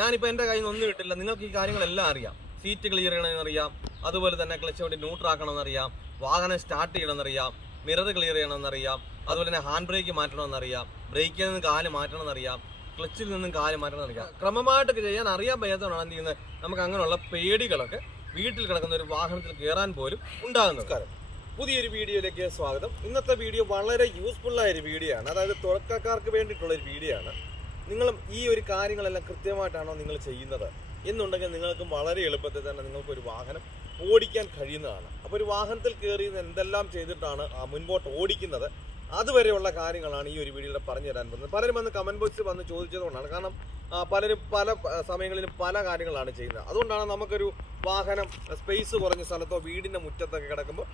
ഞാനിപ്പോൾ എന്റെ കയ്യിൽ നിന്ന് ഒന്നും ഇട്ടില്ല നിങ്ങൾക്ക് ഈ കാര്യങ്ങളെല്ലാം അറിയാം. സീറ്റ് ക്ലിയർ ചെയ്യണമെന്ന് അറിയാം. അതുപോലെ തന്നെ ക്ലച്ച് വണ്ടി ന്യൂട്രാക്കണമെന്നറിയാം വാഹനം സ്റ്റാർട്ട് ചെയ്യണമെന്ന് അറിയാം. മിറർ ക്ലിയർ ചെയ്യണമെന്ന് അറിയാം. അതുപോലെ തന്നെ ഹാൻഡ് ബ്രേക്ക് മാറ്റണമെന്ന് അറിയാം. ബ്രേക്കിൽ നിന്ന് കാൽ മാറ്റണമെന്ന് അറിയാം. ക്ലച്ചിൽ നിന്നും കാൽ മാറ്റണമെന്നറിയാം ക്രമമായിട്ടൊക്കെ ചെയ്യാൻ അറിയാൻ പറ്റാത്തതാണ് എന്ത് ചെയ്യുന്നത്? നമുക്ക് അങ്ങനെയുള്ള പേടികളൊക്കെ വീട്ടിൽ കിടക്കുന്ന ഒരു വാഹനത്തിൽ കയറാൻ പോലും ഉണ്ടാകുന്നത്. പുതിയൊരു വീഡിയോയിലേക്ക് സ്വാഗതം. ഇന്നത്തെ വീഡിയോ വളരെ യൂസ്ഫുള്ളായ ഒരു വീഡിയോ ആണ് അതായത് തുടക്കക്കാർക്ക് വേണ്ടിയിട്ടുള്ള ഒരു വീഡിയോ ആണ് നിങ്ങളും ഈ ഒരു കാര്യങ്ങളെല്ലാം കൃത്യമായിട്ടാണോ നിങ്ങൾ ചെയ്യുന്നത്? എന്നുണ്ടെങ്കിൽ നിങ്ങൾക്ക് വളരെ എളുപ്പത്തിൽ തന്നെ നിങ്ങൾക്ക് ഒരു വാഹനം ഓടിക്കാൻ കഴിയുന്നതാണ്. അപ്പോൾ ഒരു വാഹനത്തിൽ കയറി എന്തെല്ലാം ചെയ്തിട്ടാണ് മുൻപോട്ട് ഓടിക്കുന്നത്? അതുവരെയുള്ള കാര്യങ്ങളാണ് ഈ ഒരു വീഡിയോയിൽ പറഞ്ഞു തരാൻ പോകുന്നത്. പലരും വന്ന് കമന്റ് ബോക്സിൽ വന്ന് ചോദിച്ചതുകൊണ്ടാണ്. കാരണം പലരും പല സമയങ്ങളിലും പല കാര്യങ്ങളാണ് ചെയ്യുന്നത്. അതുകൊണ്ടാണ് നമുക്കൊരു വാഹനം സ്പേസ് കുറഞ്ഞ സ്ഥലത്തോ വീടിന്റെ മുറ്റത്തൊക്കെ കിടക്കുമ്പോൾ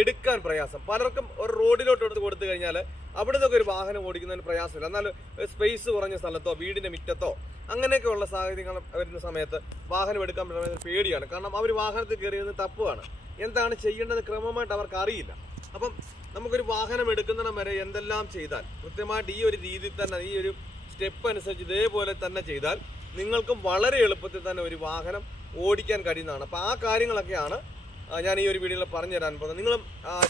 എടുക്കാൻ പ്രയാസം. പലർക്കും ഒരു റോഡിലോട്ട് എടുത്ത് കൊടുത്തു കഴിഞ്ഞാൽ അവിടെ നിന്നൊക്കെ ഒരു വാഹനം ഓടിക്കുന്നതിന് പ്രയാസമില്ല. എന്നാൽ സ്പേസ് കുറഞ്ഞ സ്ഥലത്തോ വീടിന്റെ മുറ്റത്തോ അങ്ങനെയൊക്കെയുള്ള സാഹചര്യങ്ങൾ വരുന്ന സമയത്ത് വാഹനം എടുക്കാൻ പറ്റുന്ന പേടിയാണ്. കാരണം അവർ വാഹനത്തിൽ കയറിയത് തപ്പുകയാണ് എന്താണ് ചെയ്യേണ്ടത് ക്രമമായിട്ട് അവർക്ക് അറിയില്ല. അപ്പം നമുക്കൊരു വാഹനം എടുക്കുന്നിടം വരെ എന്തെല്ലാം ചെയ്താൽ കൃത്യമായിട്ട് ഈ ഒരു രീതിയിൽ തന്നെ ഈ ഒരു സ്റ്റെപ്പ് അനുസരിച്ച് ഇതേപോലെ തന്നെ ചെയ്താൽ നിങ്ങൾക്കും വളരെ എളുപ്പത്തിൽ തന്നെ ഒരു വാഹനം ഓടിക്കാൻ കഴിയുന്നതാണ്. അപ്പോൾ ആ കാര്യങ്ങളൊക്കെയാണ് ഞാൻ ഈ ഒരു വീഡിയോയിൽ പറഞ്ഞു തരാൻ പോകുന്നത്. നിങ്ങളും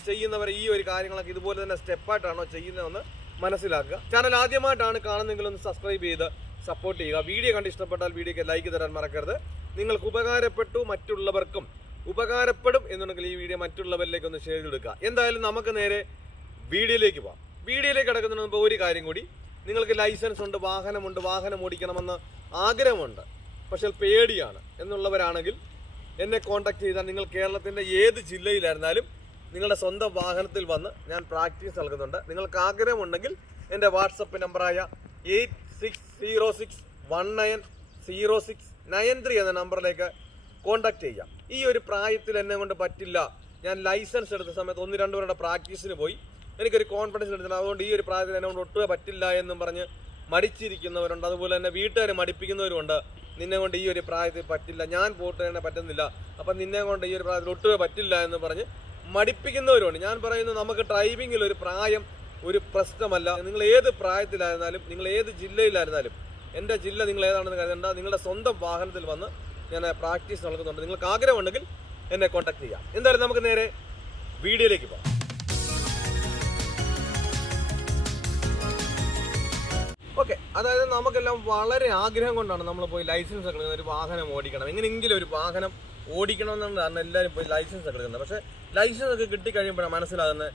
ചെയ്യുന്നവർ ഈ ഒരു കാര്യങ്ങളൊക്കെ ഇതുപോലെ തന്നെ സ്റ്റെപ്പായിട്ടാണോ ചെയ്യുന്നതെന്ന് മനസ്സിലാക്കുക. ചാനൽ ആദ്യമായിട്ടാണ് കാണുന്നെങ്കിൽ ഒന്ന് സബ്സ്ക്രൈബ് ചെയ്ത് സപ്പോർട്ട് ചെയ്യുക. വീഡിയോ കണ്ട് ഇഷ്ടപ്പെട്ടാൽ വീഡിയോക്ക് ലൈക്ക് തരാൻ മറക്കരുത്. നിങ്ങൾക്ക് ഉപകാരപ്പെട്ടു മറ്റുള്ളവർക്കും ഉപകാരപ്പെടും എന്നുണ്ടെങ്കിൽ ഈ വീഡിയോ മറ്റുള്ളവരിലേക്ക് ഒന്ന് ഷെയർ ചെയ്തെടുക്കുക. എന്തായാലും നമുക്ക് നേരെ വീഡിയോയിലേക്ക് പോകാം വീഡിയോയിലേക്ക് കിടക്കുന്നതിന് മുമ്പ് ഒരു കാര്യം കൂടി. നിങ്ങൾക്ക് ലൈസൻസ് ഉണ്ട് വാഹനമുണ്ട് വാഹനം ഓടിക്കണമെന്ന് ആഗ്രഹമുണ്ട്. പക്ഷേ പേടിയാണ്. എന്നുള്ളവരാണെങ്കിൽ എന്നെ കോൺടാക്ട് ചെയ്താൽ നിങ്ങൾ കേരളത്തിന്റെ ഏത് ജില്ലയിലായിരുന്നാലും നിങ്ങളുടെ സ്വന്തം വാഹനത്തിൽ വന്ന് ഞാൻ പ്രാക്ടീസ് നൽകുന്നുണ്ട്. നിങ്ങൾക്ക് ആഗ്രഹമുണ്ടെങ്കിൽ എന്റെ വാട്സപ്പ് നമ്പറായ eight six zero six one nine zero six nine three എന്ന നമ്പറിലേക്ക് കോൺടാക്ട് ചെയ്യാം. ഈ ഒരു പ്രായത്തിൽ എന്നെ കൊണ്ട് പറ്റില്ല. ഞാൻ ലൈസൻസ് എടുത്ത സമയത്ത് ഒന്ന് രണ്ട് പേരുടെ പ്രാക്ടീസിന് പോയി. എനിക്കൊരു കോൺഫിഡൻസ് എടുത്തില്ല അതുകൊണ്ട് ഈ ഒരു പ്രായത്തിൽ എന്നെ കൊണ്ട് ഒട്ടുമേ പറ്റില്ല എന്നും പറഞ്ഞ് മടിച്ചിരിക്കുന്നവരുണ്ട്. അതുപോലെ തന്നെ വീട്ടുകാർ മടിപ്പിക്കുന്നവരുണ്ട് നിന്നെ കൊണ്ട് ഈ ഒരു പ്രായത്തിൽ പറ്റില്ല. ഞാൻ പോട്ടേണ പറ്റുന്നില്ല. അപ്പം നിന്നെ കൊണ്ട് ഈ ഒരു പ്രായത്തിൽ ഒട്ടുമേ പറ്റില്ല എന്ന് പറഞ്ഞ് മടിപ്പിക്കുന്നവരുണ്ട്. ഞാൻ പറയുന്നു നമുക്ക് ഡ്രൈവിങ്ങിൽ ഒരു പ്രായം ഒരു പ്രശ്നമല്ല. നിങ്ങൾ ഏത് പ്രായത്തിലായിരുന്നാലും നിങ്ങൾ ഏത് ജില്ലയിലായിരുന്നാലും എന്റെ ജില്ല നിങ്ങൾ ഏതാണെന്ന് കരുതേണ്ട. നിങ്ങളുടെ സ്വന്തം വാഹനത്തിൽ വന്ന് ഞാൻ പ്രാക്ടീസ് നൽകുന്നുണ്ട് നിങ്ങൾക്ക് ആഗ്രഹമുണ്ടെങ്കിൽ എന്നെ കോൺടാക്ട് ചെയ്യാം. എന്തായാലും നമുക്ക് നേരെ വീഡിയോയിലേക്ക് പോകാം. ഓക്കെ അതായത് നമുക്കെല്ലാം വളരെ ആഗ്രഹം കൊണ്ടാണ് നമ്മൾ പോയി ലൈസൻസ് ഒക്കെ എടുക്കുന്നത്. ഒരു വാഹനം ഓടിക്കണം. എങ്ങനെയെങ്കിലും ഒരു വാഹനം ഓടിക്കണം എന്നാണ് എല്ലാവരും പോയി ലൈസൻസ് ഒക്കെ എടുക്കുന്നത്. പക്ഷേ ലൈസൻസ് ഒക്കെ കിട്ടിക്കഴിയുമ്പോഴാണ് മനസ്സിലാകുന്നത്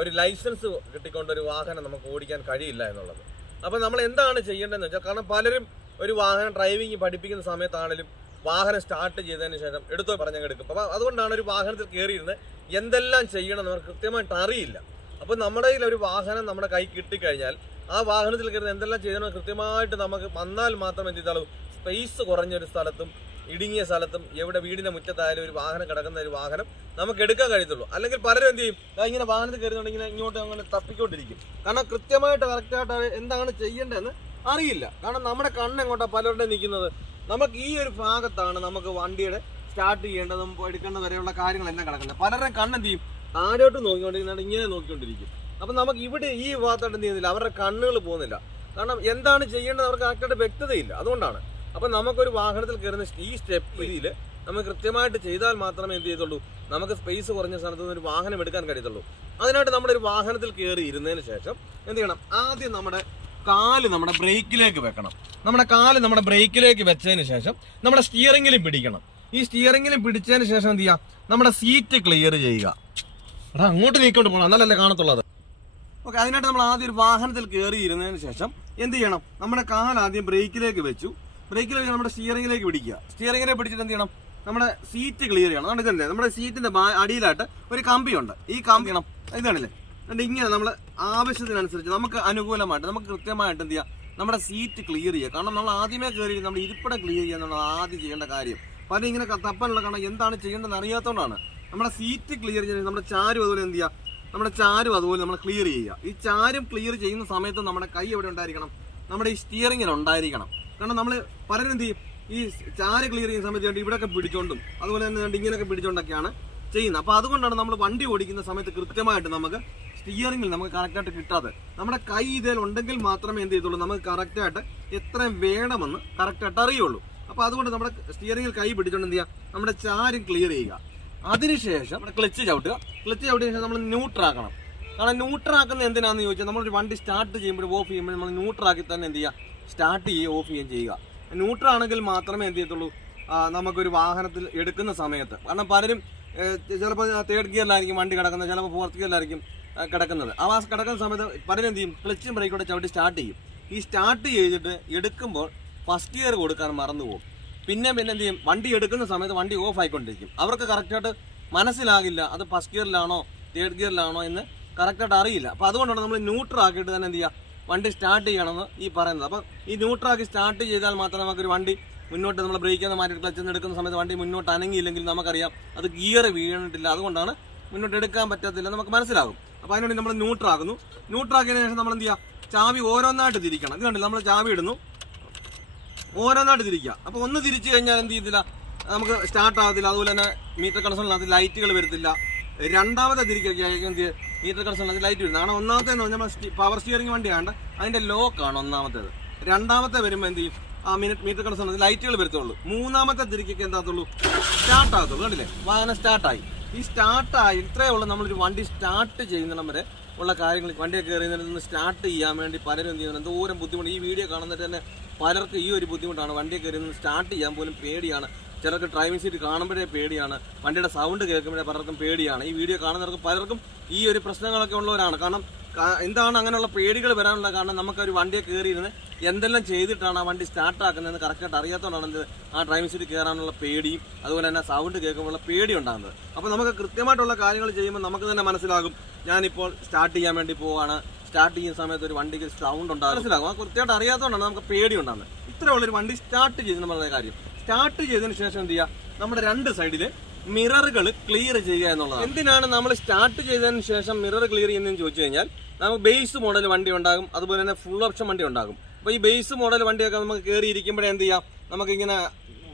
ഒരു ലൈസൻസ് കിട്ടിക്കൊണ്ട് ഒരു വാഹനം നമുക്ക് ഓടിക്കാൻ കഴിയില്ല എന്നുള്ളത്. അപ്പോൾ നമ്മൾ എന്താണ് ചെയ്യേണ്ടതെന്ന് വെച്ചാൽ കാരണം പലരും ഒരു വാഹനം ഡ്രൈവിംഗ് പഠിപ്പിക്കുന്ന സമയത്താണെങ്കിലും വാഹനം സ്റ്റാർട്ട് ചെയ്തതിന് ശേഷം എടുത്തോ പറഞ്ഞങ്ങ് എടുക്കും. അപ്പോൾ അതുകൊണ്ടാണ് ഒരു വാഹനത്തിൽ കയറിയിരുന്ന് എന്തെല്ലാം ചെയ്യണം എന്ന് കൃത്യമായിട്ട് അറിയില്ല. അപ്പോൾ നമ്മുടെ കയ്യിൽ ഒരു വാഹനം നമ്മുടെ കൈ കിട്ടിക്കഴിഞ്ഞാൽ ആ വാഹനത്തിൽ കയറുന്ന എന്തെല്ലാം ചെയ്യണം കൃത്യമായിട്ട് നമുക്ക് വന്നാൽ മാത്രം എന്ത് ചെയ്താലും സ്പേസ് കുറഞ്ഞൊരു സ്ഥലത്തും ഇടുങ്ങിയ സ്ഥലത്തും എവിടെ വീടിന്റെ മുറ്റത്തായാലും ഒരു വാഹനം കിടക്കുന്ന ഒരു വാഹനം നമുക്ക് എടുക്കാൻ കഴിയത്തുള്ളൂ. അല്ലെങ്കിൽ പലരും എന്ത് ചെയ്യും? ഇങ്ങനെ വാഹനത്തിൽ കയറുന്നുണ്ടെങ്കിൽ ഇങ്ങോട്ട് അങ്ങനെ തപ്പിക്കൊണ്ടിരിക്കും. കാരണം കൃത്യമായിട്ട് കറക്റ്റായിട്ട് എന്താണ് ചെയ്യേണ്ടതെന്ന് അറിയില്ല. കാരണം നമ്മുടെ കണ്ണ് എങ്ങോട്ടാ പലരുടെ നിൽക്കുന്നത്? നമുക്ക് ഈ ഒരു ഭാഗത്താണ് നമുക്ക് വണ്ടിയുടെ സ്റ്റാർട്ട് ചെയ്യേണ്ടതും എടുക്കേണ്ടത് വരെയുള്ള കാര്യങ്ങളെല്ലാം കിടക്കുന്നത്. പലരുടെയും കണ്ണെന്ത് ചെയ്യും? താഴോട്ട് നോക്കിക്കൊണ്ടിരിക്കുന്നുണ്ട് ഇങ്ങനെ നോക്കിക്കൊണ്ടിരിക്കും. അപ്പം നമുക്ക് ഇവിടെ ഈ ഭാഗത്തോട്ട് എന്ത് ചെയ്യുന്നില്ല അവരുടെ കണ്ണുകൾ പോകുന്നില്ല. കാരണം എന്താണ് ചെയ്യേണ്ടത്? അവർക്ക് കറക്റ്റായിട്ട് വ്യക്തതയില്ല. അതുകൊണ്ടാണ്. അപ്പം നമുക്കൊരു വാഹനത്തിൽ കയറുന്ന ഈ സ്റ്റെപ്പ് രീതിയിൽ നമ്മൾ കൃത്യമായിട്ട് ചെയ്താൽ മാത്രമേ എന്ത് ചെയ്തുള്ളൂ നമുക്ക് സ്പേസ് കുറഞ്ഞ സ്ഥലത്ത് നിന്ന് ഒരു വാഹനം എടുക്കാൻ കഴിയത്തുള്ളൂ. അതിനായിട്ട് നമ്മുടെ ഒരു വാഹനത്തിൽ കയറി ഇരുന്നതിന് ശേഷം എന്ത് ചെയ്യണം? ആദ്യം നമ്മുടെ കാൽ നമ്മുടെ ബ്രേക്കിലേക്ക് വെക്കണം. നമ്മുടെ കാൽ നമ്മുടെ ബ്രേക്കിലേക്ക് വെച്ചതിന് ശേഷം നമ്മുടെ സ്റ്റിയറിംഗിലും പിടിക്കണം. ഈ സ്റ്റിയറിംഗിലും പിടിച്ചതിന് ശേഷം എന്ത് ചെയ്യുക? നമ്മുടെ സീറ്റ് ക്ലിയർ ചെയ്യുക. അങ്ങോട്ട് നീക്കൊണ്ട് പോകണം എന്നാലല്ലേ കാണത്തുള്ളത് ഓക്കെ അതിനായിട്ട് നമ്മൾ ആദ്യം ഒരു വാഹനത്തിൽ കയറിയിരുന്നതിന് ശേഷം എന്ത് ചെയ്യണം? നമ്മുടെ കാൽ ആദ്യം ബ്രേക്കിലേക്ക് വെച്ചു. ബ്രേക്കിലേക്ക് നമ്മുടെ സ്റ്റിയറിംഗിലേക്ക് പിടിക്കുക. സ്റ്റിയറിംഗിനെ പിടിച്ചിട്ട് എന്ത് ചെയ്യണം? നമ്മുടെ സീറ്റ് ക്ലിയർ ചെയ്യണം. അതുകൊണ്ട് ഇതല്ലേ? നമ്മുടെ സീറ്റിന്റെ അടിയിലായിട്ട് ഒരു കമ്പിയുണ്ട് ഈ കമ്പി ചെയ്യണം. ഇതാണല്ലേ എന്നിട്ട് ഇങ്ങനെ നമ്മൾ ആവശ്യത്തിനനുസരിച്ച് നമുക്ക് അനുകൂലമായിട്ട് നമുക്ക് കൃത്യമായിട്ട് എന്ത് ചെയ്യാം? നമ്മുടെ സീറ്റ് ക്ലിയർ ചെയ്യുക. കാരണം നമ്മൾ ആദ്യമേ കയറി നമ്മൾ ഇരിപ്പിടം ക്ലിയർ ചെയ്യുക എന്നുള്ള ആദ്യം ചെയ്യേണ്ട കാര്യം. പല ഇങ്ങനെ തപ്പാനുള്ള കാരണം എന്താണ് ചെയ്യേണ്ടതെന്ന് അറിയാത്തതുകൊണ്ടാണ്. നമ്മുടെ സീറ്റ് ക്ലിയർ ചെയ്യുന്നത് നമ്മുടെ ചാരും അതുപോലെ എന്ത് ചെയ്യുക നമ്മുടെ ചാരും അതുപോലെ നമ്മൾ ക്ലിയർ ചെയ്യുക. ഈ ചാരും ക്ലിയർ ചെയ്യുന്ന സമയത്ത് നമ്മുടെ കൈ എവിടെ ഉണ്ടായിരിക്കണം? നമ്മുടെ ഈ സ്റ്റിയറിംഗിൽ ഉണ്ടായിരിക്കണം. കാരണം നമ്മൾ പലരും എന്ത് ചെയ്യും? ഈ ചാര് ക്ലിയർ ചെയ്യുന്ന സമയത്ത് ഇവിടെയൊക്കെ പിടിച്ചോണ്ടും അതുപോലെ തന്നെ ഇങ്ങനെയൊക്കെ പിടിച്ചോണ്ടൊക്കെയാണ് ചെയ്യുന്നത്. അപ്പോൾ അതുകൊണ്ടാണ് നമ്മൾ വണ്ടി ഓടിക്കുന്ന സമയത്ത് കൃത്യമായിട്ട് നമുക്ക് സ്റ്റിയറിംഗിൽ നമുക്ക് കറക്റ്റായിട്ട് കിട്ടാതെ നമ്മുടെ കൈ ഇതേ ഉണ്ടെങ്കിൽ മാത്രമേ എന്ത് ചെയ്തുള്ളൂ നമുക്ക് കറക്റ്റായിട്ട് എത്രയും വേണമെന്ന് കറക്റ്റായിട്ട് അറിയുള്ളൂ. അപ്പോൾ അതുകൊണ്ട് നമ്മുടെ സ്റ്റിയറിംഗിൽ കൈ പിടിച്ചുകൊണ്ട് എന്ത് ചെയ്യുക? നമ്മുടെ ചാരും ക്ലിയർ ചെയ്യുക. അതിനുശേഷം ക്ലച്ച് ചവിട്ടുക. ക്ലച്ച് ചവിട്ടിയ ശേഷം നമ്മൾ ന്യൂട്രാക്കണം കാരണം ന്യൂട്രാക്കുന്നത് എന്തിനാണെന്ന് ചോദിച്ചാൽ നമ്മളൊരു വണ്ടി സ്റ്റാർട്ട് ചെയ്യുമ്പോൾ ഓഫ് ചെയ്യുമ്പോൾ നമ്മൾ ന്യൂട്രാക്കി തന്നെ എന്ത് ചെയ്യുക? സ്റ്റാർട്ട് ചെയ്യുക ഓഫ് ചെയ്യുകയും ചെയ്യുക. ന്യൂട്രാണെങ്കിൽ മാത്രമേ എന്ത് ചെയ്യത്തുള്ളൂ? നമുക്കൊരു വാഹനത്തിൽ എടുക്കുന്ന സമയത്ത്. കാരണം പലരും ചിലപ്പോൾ തേർഡ് ഗിയറിലായിരിക്കും വണ്ടി കിടക്കുന്നത് ചിലപ്പോൾ ഫോർത്ത് ഗിയറിലായിരിക്കും കിടക്കുന്നത്. ആ കിടക്കുന്ന സമയത്ത് പലരും എന്ത് ചെയ്യും? ക്ലച്ചും ബ്രേക്കോടെ ചവിട്ടി സ്റ്റാർട്ട് ചെയ്യും. ഈ സ്റ്റാർട്ട് ചെയ്തിട്ട് എടുക്കുമ്പോൾ ഫസ്റ്റ് ഗിയർ കൊടുക്കാൻ മറന്നു പോകും പിന്നെ പിന്നെ എന്ത് ചെയ്യും? വണ്ടി എടുക്കുന്ന സമയത്ത് വണ്ടി ഓഫ് ആയിക്കൊണ്ടിരിക്കും. അവർക്ക് കറക്റ്റായിട്ട് മനസ്സിലാകില്ല. അത് ഫസ്റ്റ് ഗിയറിലാണോ തേർഡ് ഗിയറിലാണോ എന്ന് കറക്റ്റായിട്ട് അറിയില്ല. അപ്പോൾ അതുകൊണ്ടാണ് നമ്മൾ ന്യൂട്രൽ ആക്കിയിട്ട് തന്നെ എന്ത് ചെയ്യുക? വണ്ടി സ്റ്റാർട്ട് ചെയ്യണമെന്ന് ഈ പറയുന്നത്. അപ്പോൾ ഈ ന്യൂട്രാക്കി സ്റ്റാർട്ട് ചെയ്താൽ മാത്രമേ നമുക്കൊരു വണ്ടി മുന്നോട്ട് നമ്മൾ ബ്രേക്കിൽ നിന്ന് മാറ്റി ക്ലച്ചിൽ നിന്ന് എടുക്കുന്ന സമയത്ത് വണ്ടി മുന്നോട്ട് അനങ്ങിയില്ലെങ്കിൽ നമുക്കറിയാം അത് ഗിയർ വീണിട്ടില്ല അതുകൊണ്ടാണ് മുന്നോട്ട് എടുക്കാൻ പറ്റത്തില്ല നമുക്ക് മനസ്സിലാകും. അപ്പോൾ അതിനുവേണ്ടി നമ്മൾ ന്യൂട്രാക്കുന്നു ന്യൂട്രാക്കിയതിനു ശേഷം നമ്മൾ എന്ത് ചെയ്യുക? ചാവി ഓരോന്നായിട്ട് തിരിക്കണം. ഇത് കണ്ടില്ല? നമ്മൾ ചാവി ഇടുന്നു. ഓരോന്നായിട്ട് തിരിക്കുക. അപ്പോൾ ഒന്ന് തിരിച്ചു കഴിഞ്ഞാൽ എന്ത് ചെയ്തില്ല നമുക്ക് സ്റ്റാർട്ട് ആകത്തില്ല അതുപോലെ തന്നെ മീറ്റർ കൺസോളിനകത്ത് ലൈറ്റുകൾ വരത്തില്ല. രണ്ടാമത്തെ തിരിക്കുക എന്ത് മീറ്റർ കൺസോളിനകത്ത് ലൈറ്റ് വരുന്നത്. കാരണം ഒന്നാമത്തെ എന്ന് പറഞ്ഞാൽ പവർ സ്റ്റിയറിംഗ് വണ്ടിയാണ് അതിന്റെ ലോക്കാണ് ഒന്നാമത്തേത്. രണ്ടാമത്തെ വരുമ്പോൾ എന്ത് ചെയ്യും? ആ മിനിറ്റ് മീറ്റർ കൺസോളിനകത്ത് ലൈറ്റുകൾ വരത്തുള്ളൂ. മൂന്നാമത്തെ തിരിക്കൊക്കെ എന്താകത്തുള്ളൂ സ്റ്റാർട്ട് ആകത്തുള്ളൂ. കണ്ടില്ലേ? വാഹനം സ്റ്റാർട്ടായി ഈ സ്റ്റാർട്ടായി ഇത്രയേ ഉള്ളൂ. നമ്മളൊരു വണ്ടി സ്റ്റാർട്ട് ചെയ്യുന്നിടം വരെ ഉള്ള കാര്യങ്ങൾ വണ്ടിയൊക്കെ കയറിയതിൽ നിന്ന് സ്റ്റാർട്ട് ചെയ്യാൻ വേണ്ടി പലരും എന്ത് ചെയ്യുന്നുണ്ട്? എന്തോരം ബുദ്ധിമുട്ട്. ഈ വീഡിയോ കാണുന്നിട്ട് തന്നെ പലർക്കും ഈ ഒരു ബുദ്ധിമുട്ടാണ്. വണ്ടി കയറി നിന്ന് സ്റ്റാർട്ട് ചെയ്യാൻ പോലും പേടിയാണ്. ചിലർക്ക് ഡ്രൈവിംഗ് സീറ്റ് കാണുമ്പോഴേ പേടിയാണ്. വണ്ടിയുടെ സൗണ്ട് കേൾക്കുമ്പോഴേ പലർക്കും പേടിയാണ്. ഈ വീഡിയോ കാണുന്നവർക്ക് പലർക്കും ഈ ഒരു പ്രശ്നങ്ങളൊക്കെ ഉള്ളവരാണ്. കാരണം എന്താണ് അങ്ങനെയുള്ള പേടികൾ വരാനുള്ള കാരണം നമുക്ക് ഒരു വണ്ടിയെ കയറിയിരുന്ന് എന്തെല്ലാം ചെയ്തിട്ടാണ് ആ വണ്ടി സ്റ്റാർട്ട് ആക്കുന്നതെന്ന് കറക്റ്റായിട്ട് അറിയാത്തതുകൊണ്ടാണ് എന്ത് ആ ഡ്രൈവിംഗ് സീറ്റ് കയറാനുള്ള പേടിയും അതുപോലെ തന്നെ സൗണ്ട് കേൾക്കുമ്പോഴുള്ള പേടി ഉണ്ടാകുന്നത്. അപ്പോൾ നമുക്ക് കൃത്യമായിട്ടുള്ള കാര്യങ്ങൾ ചെയ്യുമ്പോൾ നമുക്ക് തന്നെ മനസ്സിലാകും ഞാനിപ്പോൾ സ്റ്റാർട്ട് ചെയ്യാൻ വേണ്ടി പോവുകയാണ് സ്റ്റാർട്ട് ചെയ്യുന്ന സമയത്ത് ഒരു വണ്ടിക്ക് സൗണ്ട് ഉണ്ടാകും. മനസ്സിലാകും. ആ കൃത്യമായിട്ട് അറിയാത്തതുകൊണ്ടാണ് നമുക്ക് പേടി ഉണ്ടാകുന്നത്. ഇത്രയുള്ള ഒരു വണ്ടി സ്റ്റാർട്ട് ചെയ്ത് എന്നുള്ള കാര്യം. സ്റ്റാർട്ട് ചെയ്തതിന് ശേഷം എന്ത് ചെയ്യുക? നമ്മുടെ രണ്ട് സൈഡിൽ മിററുകൾ ക്ലിയർ ചെയ്യുക എന്നുള്ളതാണ്. എന്തിനാണ് നമ്മൾ സ്റ്റാർട്ട് ചെയ്തതിന് ശേഷം മിറർ ക്ലിയർ ചെയ്യുന്നതെന്ന് ചോദിച്ചു കഴിഞ്ഞാൽ നമുക്ക് ബേസ് മോഡൽ വണ്ടി ഉണ്ടാകും അതുപോലെ തന്നെ ഫുൾ ഓപ്ഷൻ വണ്ടി ഉണ്ടാകും. അപ്പോൾ ഈ ബേസ് മോഡൽ വണ്ടിയൊക്കെ നമുക്ക് കയറി ഇരിക്കുമ്പോഴേ എന്ത് ചെയ്യാം? നമുക്കിങ്ങനെ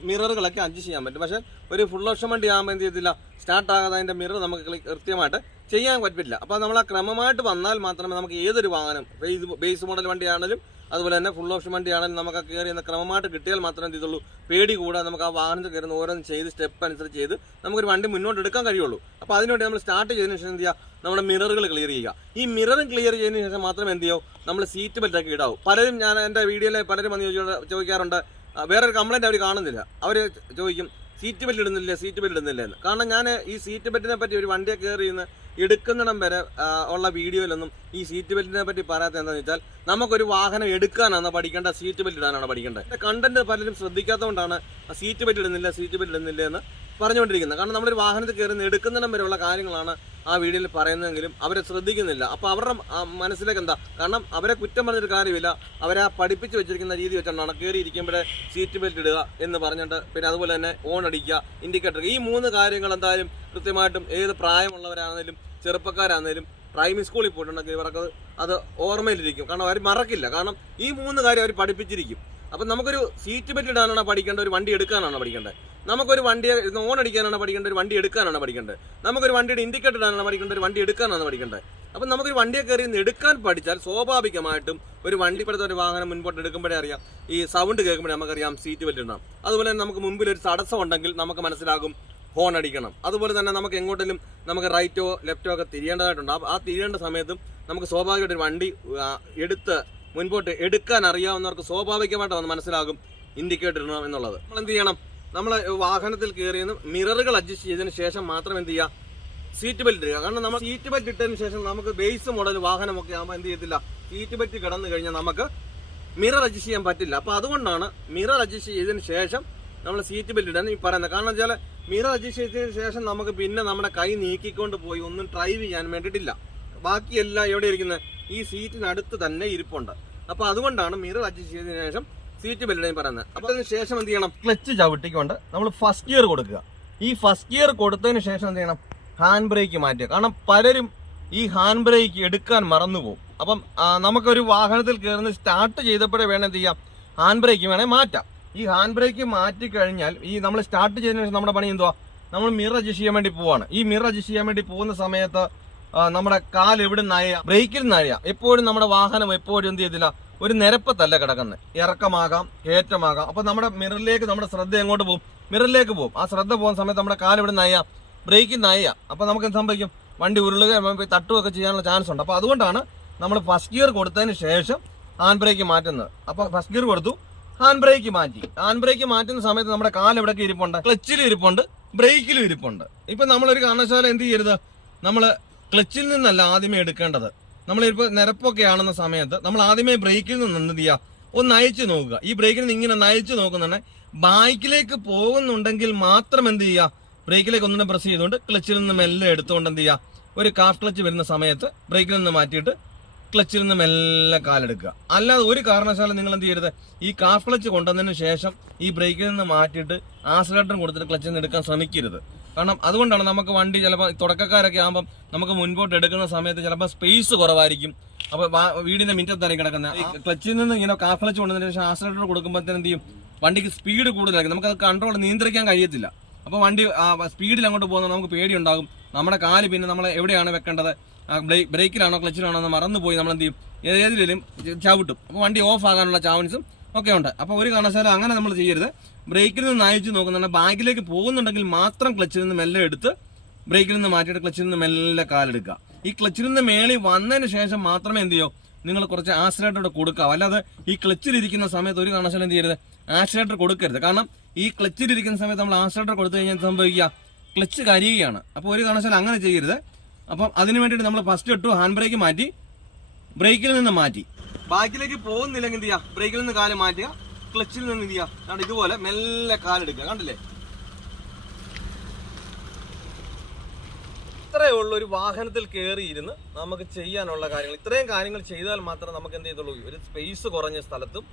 മിററുകളൊക്കെ അഡ്ജസ്റ്റ് ചെയ്യാൻ പറ്റും. പക്ഷേ ഒരു ഫുൾ ഓപ്ഷൻ വണ്ടി ആകുമ്പോൾ എന്ത് ചെയ്യത്തില്ല സ്റ്റാർട്ട് ആകാതെ അതിന്റെ മിറർ നമുക്ക് കൃത്യമായിട്ട് ചെയ്യാൻ പറ്റില്ല. അപ്പോൾ നമ്മൾ ആ ക്രമമായിട്ട് വന്നാൽ മാത്രമേ നമുക്ക് ഏതൊരു വാഹനം ബേസ് മോഡൽ വണ്ടിയാണെങ്കിലും അതുപോലെ തന്നെ ഫുൾ ഓപ്ഷൻ വണ്ടിയാണെങ്കിൽ നമുക്ക് കയറി എന്ന ക്രമമായിട്ട് കിട്ടിയാൽ മാത്രമേ ചെയ്തുള്ളൂ? പേടി കൂടാതെ നമുക്ക് ആ വാഹനത്തിൽ കയറുന്ന ഓരോന്ന് ചെയ്ത് സ്റ്റെപ്പ് അനുസരിച്ച് ചെയ്ത് നമുക്കൊരു വണ്ടി മുന്നോട്ട് എടുക്കാൻ കഴിയുള്ളൂ. അപ്പോൾ അതിനുവേണ്ടി നമ്മൾ സ്റ്റാർട്ട് ചെയ്തതിനു ശേഷം എന്ത് ചെയ്യുക? നമ്മുടെ മിററുകൾ ക്ലിയർ ചെയ്യുക. ഈ മിററും ക്ലിയർ ചെയ്തതിനു ശേഷം മാത്രം എന്ത് ചെയ്യും? നമ്മൾ സീറ്റ് ബെൽറ്റ് ഇടാവൂ. പലരും ഞാൻ എന്റെ വീഡിയോയിൽ പലരും വന്ന് ചോദിക്കാറുണ്ട്. വേറൊരു കംപ്ലൈന്റ് അവർ കാണുന്നില്ല. അവർ ചോദിക്കും സീറ്റ് ബെൽറ്റ് ഇടുന്നില്ല? സീറ്റ് ബെൽറ്റ് ഇടുന്നില്ല? എന്ന്. കാരണം ഞാൻ ഈ സീറ്റ് ബെൽറ്റിനെ പറ്റി ഒരു വണ്ടിയെ കയറി എടുക്കുന്നിടം വരെ ഉള്ള വീഡിയോയിലൊന്നും ഈ സീറ്റ് ബെൽറ്റിനെ പറ്റി പറയാത്ത എന്താണെന്ന് വെച്ചാൽ നമുക്കൊരു വാഹനം എടുക്കാനാണ് പഠിക്കേണ്ട സീറ്റ് ബെൽറ്റ് ഇടാനാണ് പഠിക്കേണ്ടത്. കണ്ടന്റ് പലരും ശ്രദ്ധിക്കാത്തതുകൊണ്ടാണ് സീറ്റ് ബെൽറ്റ് ഇടുന്നില്ല സീറ്റ് ബെൽറ്റ് ഇടുന്നില്ല എന്ന് പറഞ്ഞുകൊണ്ടിരിക്കുന്നത്. കാരണം നമ്മളൊരു വാഹനത്തിൽ കയറി എടുക്കുന്നിടം വരെയുള്ള കാര്യങ്ങളാണ് ആ വീഡിയോയിൽ പറയുന്നതെങ്കിലും അവരെ ശ്രദ്ധിക്കുന്നില്ല. അപ്പോൾ അവരുടെ മനസ്സിലേക്ക് എന്താ? കാരണം അവരെ കുറ്റം പറഞ്ഞൊരു കാര്യമില്ല. അവരെ പഠിപ്പിച്ച് വെച്ചിരിക്കുന്ന രീതി വെച്ചാണ് കയറി ഇരിക്കുമ്പോഴേ സീറ്റ് ബെൽറ്റ് ഇടുക എന്ന് പറഞ്ഞിട്ട് പിന്നെ അതുപോലെ തന്നെ ഓൺ അടിക്കുക ഇൻഡിക്കേറ്റർ ഈ മൂന്ന് കാര്യങ്ങൾ എന്തായാലും കൃത്യമായിട്ടും ഏത് പ്രായമുള്ളവരാണെങ്കിലും ചെറുപ്പക്കാരാണെങ്കിലും പ്രൈമറി സ്കൂളിൽ പോയിട്ടുണ്ടെങ്കിൽ ഇവർക്ക് അത് ഓർമ്മയിലിരിക്കും. കാരണം അവർ മറക്കില്ല. കാരണം ഈ മൂന്ന് കാര്യം അവർ പഠിപ്പിച്ചിരിക്കും. അപ്പം നമുക്കൊരു സീറ്റ് ബെൽറ്റ് ഇടാനാണ് പഠിക്കേണ്ടത്? ഒരു വണ്ടി എടുക്കാനാണ് പഠിക്കേണ്ടത്? നമുക്കൊരു വണ്ടി ഓൺ അടിക്കാനാണ് പഠിക്കേണ്ടത്? ഒരു വണ്ടി എടുക്കാനാണ് പഠിക്കേണ്ടത്? നമുക്കൊരു വണ്ടിയുടെ ഇൻഡിക്കേറ്റർ ഇടാനാണ് പഠിക്കേണ്ടത്? ഒരു വണ്ടി എടുക്കാനാണ് പഠിക്കേണ്ടത്? അപ്പം നമുക്കൊരു വണ്ടിയെ കയറി നിന്ന് എടുക്കാൻ പഠിച്ചാൽ സ്വാഭാവികമായിട്ടും ഒരു വണ്ടി ഒരു വാഹനം മുൻപോട്ട് എടുക്കുമ്പോഴേ അറിയാം. ഈ സൗണ്ട് കേൾക്കുമ്പോഴേ നമുക്കറിയാം സീറ്റ് ബെൽറ്റ് ഇടണം. അതുപോലെ തന്നെ നമുക്ക് മുമ്പിൽ ഒരു തടസ്സം ഉണ്ടെങ്കിൽ നമുക്ക് മനസ്സിലാകും ഹോൺ അടിക്കണം അതുപോലെ തന്നെ നമുക്ക് എങ്ങോട്ടെങ്കിലും നമുക്ക് റൈറ്റോ ലെഫ്റ്റോ ഒക്കെ തിരിയേണ്ടതായിട്ടുണ്ട്. ആ- തിരിയേണ്ട സമയത്തും നമുക്ക് സ്വാഭാവികമായിട്ട് ഒരു വണ്ടി എടുത്ത് മുൻപോട്ട് എടുക്കാൻ അറിയാവുന്നവർക്ക് സ്വാഭാവികമായിട്ട് വന്ന് മനസ്സിലാകും ഇൻഡിക്കേറ്റർ ഇടണം എന്നുള്ളത്. നമ്മൾ എന്ത് ചെയ്യണം? നമ്മൾ വാഹനത്തിൽ കയറിയെന്ന് മിററുകൾ അഡ്ജസ്റ്റ് ചെയ്തതിന് ശേഷം മാത്രം എന്ത് ചെയ്യുക സീറ്റ് ബെൽറ്റ് ഇടുക. കാരണം നമ്മൾ സീറ്റ് ബെൽറ്റ് ഇട്ടതിന് ശേഷം നമുക്ക് ബേസ് മോഡൽ വാഹനമൊക്കെ ആകുമ്പോൾ എന്ത് ചെയ്യത്തില്ല? സീറ്റ് ബെൽറ്റ് കിടന്നു കഴിഞ്ഞാൽ നമുക്ക് മിറർ അഡ്ജസ്റ്റ് ചെയ്യാൻ പറ്റില്ല. അപ്പോൾ അതുകൊണ്ടാണ് മിറർ അഡ്ജസ്റ്റ് ചെയ്തതിന് ശേഷം നമ്മൾ സീറ്റ് ബെൽറ്റ് ഇടാൻ ഈ പറയുന്നത്. കാരണം വെച്ചാൽ അഡ്ജസ്റ്റ് ചെയ്തതിന് ശേഷം നമുക്ക് പിന്നെ നമ്മുടെ കൈ നീക്കിക്കൊണ്ട് പോയി ഒന്നും ഡ്രൈവ് ചെയ്യാൻ വേണ്ടിയിട്ടില്ല. ബാക്കിയെല്ലാം എവിടെ ഇരിക്കുന്നത് ഈ സീറ്റിനടുത്ത് തന്നെ ഇരിപ്പുണ്ട്. അപ്പോൾ അതുകൊണ്ടാണ് മിറർ അഡ്ജസ്റ്റ് ചെയ്തതിന് ശേഷം സീറ്റ് ബെല്ലിനെയും പറയുന്നത് അപ്പോൾ അതിന് ശേഷം എന്ത് ചെയ്യണം? ക്ലച്ച് ചവിട്ടിക്കൊണ്ട് നമ്മൾ ഫസ്റ്റ് ഗിയർ കൊടുക്കുക. ഈ ഫസ്റ്റ് ഗിയർ കൊടുത്തതിന് ശേഷം എന്ത് ചെയ്യണം? ഹാൻഡ് ബ്രേക്ക് മാറ്റുക. കാരണം പലരും ഈ ഹാൻഡ് ബ്രേക്ക് എടുക്കാൻ മറന്നുപോകും. അപ്പം ആ, നമുക്കൊരു വാഹനത്തിൽ കയറുന്ന സ്റ്റാർട്ട് ചെയ്തപ്പോഴേ വേണം എന്ത് ചെയ്യാം? ഹാൻഡ് ബ്രേക്ക് വേണേൽ മാറ്റാം. ഈ ഹാൻഡ് ബ്രേക്ക് മാറ്റി കഴിഞ്ഞാൽ ഈ നമ്മൾ സ്റ്റാർട്ട് ചെയ്തതിനു ശേഷം നമ്മുടെ പണി എന്തുവാ? നമ്മൾ മിറർ അഡ്ജസ്റ്റ് ചെയ്യാൻ വേണ്ടി പോവാണ്. ഈ മിറർ അഡ്ജസ്റ്റ് ചെയ്യാൻ വേണ്ടി പോകുന്ന സമയത്ത് നമ്മുടെ കാൽ എവിടെ നയ ബ്രേക്കിൽ നയ എപ്പോഴും നമ്മുടെ വാഹനം എപ്പോഴും എന്ത് ചെയ്തില്ല ഒരു നിരപ്പത്തല്ല കിടക്കുന്നത് ഇറക്കമാകാം കയറ്റമാകാം. അപ്പൊ നമ്മുടെ മിററിലേക്ക് നമ്മുടെ ശ്രദ്ധ എങ്ങോട്ട് പോകും? മിററിലേക്ക് പോകും. ആ ശ്രദ്ധ പോകുന്ന സമയത്ത് നമ്മുടെ കാൽ എവിടെ നയ ബ്രേക്കിൽ നയ അപ്പൊ നമുക്ക് എന്ത് സംഭവിക്കും? വണ്ടി ഉരുളുകയും തട്ടുകയൊക്കെ ചെയ്യാനുള്ള ചാൻസ് ഉണ്ട്. അപ്പൊ അതുകൊണ്ടാണ് നമ്മൾ ഫസ്റ്റ് ഗിയർ കൊടുത്തതിന് ശേഷം ഹാൻഡ് ബ്രേക്ക് മാറ്റുന്നത്. അപ്പൊ ഫസ്റ്റ് ഗിയർ കൊടുത്തു. ഹാൻഡ് ബ്രേക്ക് മാറ്റി. ഹാൻഡ് ബ്രേക്ക് മാറ്റുന്ന സമയത്ത് നമ്മുടെ കാൽ എവിടെയൊക്കെ ഇരിപ്പുണ്ട്? ക്ലച്ചിലും ഇരിപ്പുണ്ട്. ബ്രേക്കിലും ഇരിപ്പുണ്ട്. ഇപ്പൊ നമ്മളൊരു കാരണവശാല എന്ത് ചെയ്യരുത്? നമ്മൾ ക്ലച്ചിൽ നിന്നല്ല ആദ്യമേ എടുക്കേണ്ടത്. നമ്മൾ ഇപ്പോൾ നിരപ്പൊക്കെ ആണെന്ന സമയത്ത് നമ്മൾ ആദ്യമേ ബ്രേക്കിൽ നിന്ന് എന്ത് ചെയ്യുക? ഒന്ന് അയച്ചു നോക്കുക. ഈ ബ്രേക്കിൽ നിന്ന് ഇങ്ങനെ നയിച്ചു നോക്കുന്നുണ്ടെ ബൈക്കിലേക്ക് പോകുന്നുണ്ടെങ്കിൽ മാത്രം എന്ത് ചെയ്യുക? ബ്രേക്കിലേക്ക് ഒന്നിനെ പ്രസ് ചെയ്തുകൊണ്ട് ക്ലച്ചിൽ നിന്ന് മെല്ലെ എടുത്തുകൊണ്ട് എന്ത് ചെയ്യുക? ഒരു കാഫ് ക്ലച്ച് വരുന്ന സമയത്ത് ബ്രേക്കിൽ നിന്ന് മാറ്റിയിട്ട് ക്ലച്ചിൽ നിന്ന് മെല്ലെ കാലെടുക്കുക. അല്ലാതെ ഒരു കാരണവശാലും നിങ്ങൾ എന്ത് ചെയ്യരുത്. ഈ കാഫ് ക്ലച്ച് കൊണ്ടുവന്നതിന് ശേഷം ഈ ബ്രേക്കിൽ നിന്ന് മാറ്റിയിട്ട് ആസിലേറ്റർ കൊടുത്തിട്ട് ക്ലച്ചിൽ നിന്ന് എടുക്കാൻ ശ്രമിക്കരുത്. കാരണം അതുകൊണ്ടാണ് നമുക്ക് വണ്ടി ചിലപ്പോൾ തുടക്കക്കാരൊക്കെ ആകുമ്പോൾ നമുക്ക് മുൻപോട്ട് എടുക്കുന്ന സമയത്ത് ചിലപ്പോൾ സ്പേസ് കുറവായിരിക്കും. അപ്പോൾ വീടിന്റെ മിറ്റത്തായിരിക്കും കിടക്കുന്ന ക്ലച്ചിൽ നിന്ന് ഇങ്ങനെ കാഫ് ക്ലച്ച് കൊണ്ടുവന്നതിന് ശേഷം ആസിലേറ്റർ കൊടുക്കുമ്പോഴത്തേന് എന്ത് ചെയ്യും? വണ്ടിക്ക് സ്പീഡ് കൂടുതലായിരിക്കും. നമുക്ക് അത് കൺട്രോൾ നിയന്ത്രിക്കാൻ കഴിയത്തില്ല. അപ്പോൾ വണ്ടി സ്പീഡിൽ അങ്ങോട്ട് പോകുന്നത് നമുക്ക് പേടിയുണ്ടാകും. നമ്മുടെ കാൽ പിന്നെ നമ്മൾ എവിടെയാണ് വെക്കേണ്ടത്? ബ്രേക്കിലാണോ ക്ലച്ചിലാണോ എന്ന് മറന്നുപോയി നമ്മൾ എന്ത് ചെയ്യും ഏതിലും ചവിട്ടും അപ്പോൾ വണ്ടി ഓഫ് ആകാനുള്ള ചാൻസും ഒക്കെ ഉണ്ട്. അപ്പോൾ ഒരു കാരണവശാലും അങ്ങനെ നമ്മൾ ചെയ്യരുത്. ബ്രേക്കിൽ നിന്ന് അയച്ചു നോക്കുന്നുണ്ട്. ബാക്കിലേക്ക് പോകുന്നുണ്ടെങ്കിൽ മാത്രം ക്ലച്ചിൽ നിന്ന് മെല്ലെ എടുത്ത് ബ്രേക്കിൽ നിന്ന് മാറ്റിയിട്ട് ക്ലച്ചിൽ നിന്ന് മെല്ലെ കാലെടുക്കുക. ഈ ക്ലച്ചിൽ നിന്ന് മേളി വന്നതിന് ശേഷം മാത്രമേ എന്ത് ചെയ്യൂ? നിങ്ങൾ കുറച്ച് ആക്സിലേറ്റർ കൊടുക്കുക. അല്ലാതെ ഈ ക്ലച്ചിലിരിക്കുന്ന സമയത്ത് ഒരു കാരണവശാലും എന്ത് ചെയ്യരുത്? ആക്സിലേറ്റർ കൊടുക്കരുത്. കാരണം ഈ ക്ലച്ചിലിരിക്കുന്ന സമയത്ത് നമ്മൾ ആക്സിലേറ്റർ കൊടുത്തു കഴിഞ്ഞാൽ സംഭവിക്കുക? ക്ലച്ച് കരിയുകയാണ്. അപ്പോൾ ഒരു കാരണവശാലും അങ്ങനെ ചെയ്യരുത്. അപ്പം അതിന് വേണ്ടിയിട്ട് നമ്മൾ ഫസ്റ്റ് ഇട്ടു ഹാൻഡ് ബ്രേക്ക് മാറ്റി ബ്രേക്കിൽ നിന്ന് മാറ്റി. ബാക്കിലേക്ക് പോകുന്നില്ലെങ്കിൽ എന്ത് ബ്രേക്കിൽ നിന്ന് കാൽ മാറ്റുക ക്ലച്ചിൽ നിന്ന് എന്ത് ചെയ്യുക ഇതുപോലെ മെല്ലെ കാലെടുക്കുക കണ്ടില്ലേ? ഇത്രയേ ഉള്ളൂ ഒരു വാഹനത്തിൽ കയറിയിരുന്ന് നമുക്ക് ചെയ്യാനുള്ള കാര്യങ്ങൾ. ഇത്രയും കാര്യങ്ങൾ ചെയ്താൽ മാത്രമേ നമുക്ക് എന്ത് ചെയ്തുള്ളൂ? ഒരു സ്പേസ് കുറഞ്ഞ സ്ഥലത്തും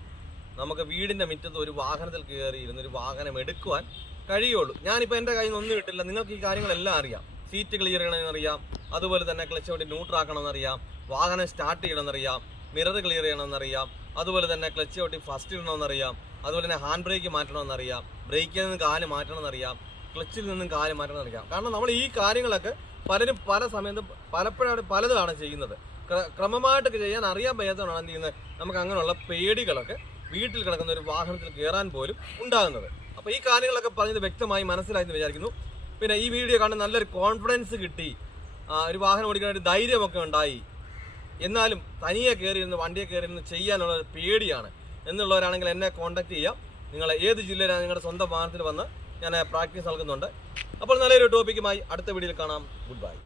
നമുക്ക് വീടിന്റെ മുറ്റത്ത് ഒരു വാഹനത്തിൽ കയറിയിരുന്ന് ഒരു വാഹനം എടുക്കുവാൻ കഴിയുള്ളൂ. ഞാനിപ്പോൾ എന്റെ കയ്യിൽ നിന്ന് ഒന്നും കിട്ടില്ല നിങ്ങൾക്ക് ഈ കാര്യങ്ങളെല്ലാം അറിയാം. സീറ്റ് ക്ലിയർ ചെയ്യണമെന്ന് അറിയാം. അതുപോലെ തന്നെ ക്ലച്ച് വണ്ടി ന്യൂട്രൽ ആക്കണമെന്നറിയാം. വാഹനം സ്റ്റാർട്ട് ചെയ്യണമെന്നറിയാം. മിറർ ക്ലിയർ ചെയ്യണമെന്നറിയാം. അതുപോലെ തന്നെ ക്ലച്ച് വണ്ടി ഫസ്റ്റ് ഇടണമെന്നറിയാം. അതുപോലെ തന്നെ ഹാൻഡ് ബ്രേക്ക് മാറ്റണമെന്നറിയാം. ബ്രേക്കിൽ നിന്ന് കാൽ മാറ്റണമെന്നറിയാം. ക്ലച്ചിൽ നിന്നും കാൽ മാറ്റണമെന്നറിയാം. കാരണം നമ്മൾ ഈ കാര്യങ്ങളൊക്കെ പലരും പല സമയത്ത് പലപ്പോഴാണ് പലതാണ് ചെയ്യുന്നത്. ക്രമമായിട്ട് ക്രമമായിട്ടൊക്കെ ചെയ്യാൻ അറിയാൻ വയ്യാത്തതാണ് എന്ത് ചെയ്യുന്നത്? നമുക്ക് അങ്ങനെയുള്ള പേടികളൊക്കെ വീട്ടിൽ കിടക്കുന്ന ഒരു വാഹനത്തിൽ കയറാൻ പോലും ഉണ്ടാകുന്നത്. അപ്പോൾ ഈ കാര്യങ്ങളൊക്കെ പറഞ്ഞത് വ്യക്തമായി മനസ്സിലായി എന്ന് വിചാരിക്കുന്നു. പിന്നെ ഈ വീഡിയോ കണ്ട് നല്ലൊരു കോൺഫിഡൻസ് കിട്ടി. ഒരു വാഹനം ഓടിക്കാൻ ഒരു ധൈര്യമൊക്കെ ഉണ്ടായി. എന്നാലും തനിയെ കയറിയിരുന്ന് വണ്ടിയെ കയറിയിരുന്ന് ചെയ്യാനുള്ള ഒരു പേടിയാണ്. എന്നുള്ളവരാണെങ്കിൽ എന്നെ കോൺടാക്ട് ചെയ്യാം. നിങ്ങൾ ഏത് ജില്ലയിലാണ് നിങ്ങളുടെ സ്വന്തം വാഹനത്തിൽ വന്ന് ഞാൻ പ്രാക്ടീസ് നൽകുന്നുണ്ട്. അപ്പോൾ നല്ലൊരു ടോപ്പിക്കുമായി അടുത്ത വീഡിയോയിൽ കാണാം. Good bye